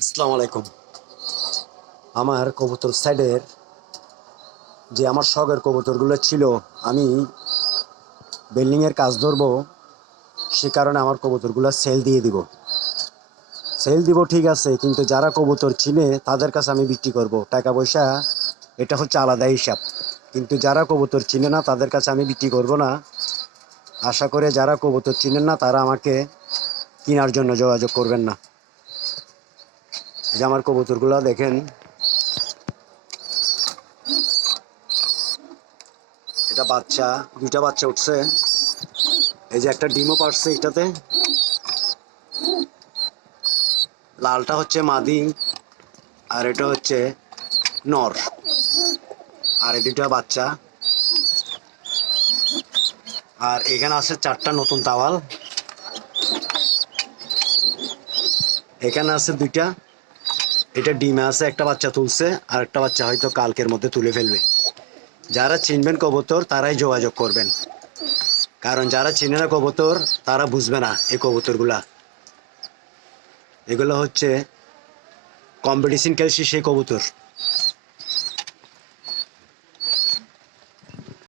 আসসালামু আলাইকুম। আমার কবুতর সাইডের যে আমার শখের কবুতরগুলো ছিল, আমি বিল্ডিংয়ের কাজ ধরবো, সে কারণে আমার কবুতরগুলো সেল দিয়ে দিব। সেল দিব ঠিক আছে, কিন্তু যারা কবুতর চিনে তাদের কাছে আমি বিক্রি করব, টাকা পয়সা এটা হচ্ছে আলাদা হিসাব। কিন্তু যারা কবুতর চিনে না তাদের কাছে আমি বিক্রি করব না। আশা করে যারা কবুতর চিনেন না তারা আমাকে কেনার জন্য যোগাযোগ করবেন না। এই যে আমার কবুতরগুলো দেখেন, এটা বাচ্চা, দুইটা বাচ্চা উঠছে। এই যে একটা ডিমও পারছে এটাতে। লালটা হচ্ছে মাদি, আর এটা হচ্ছে নর, আর এই দুইটা বাচ্চা। আর এখানে আছে চারটা নতুন তাওয়াল, এখানে আছে দুইটা। এটা ডিমে আছে, একটা বাচ্চা তুলছে, আর একটা বাচ্চা হয়তো কালকের মধ্যে তুলে ফেলবে। যারা চিনবেন কবুতর তারাই যোগাযোগ করবেন, কারণ যারা চিনে না কবুতর তারা বুঝবে না এই কবুতরগুলা। এগুলো হচ্ছে কম্পিটিশন খেলছি সেই কবুতর।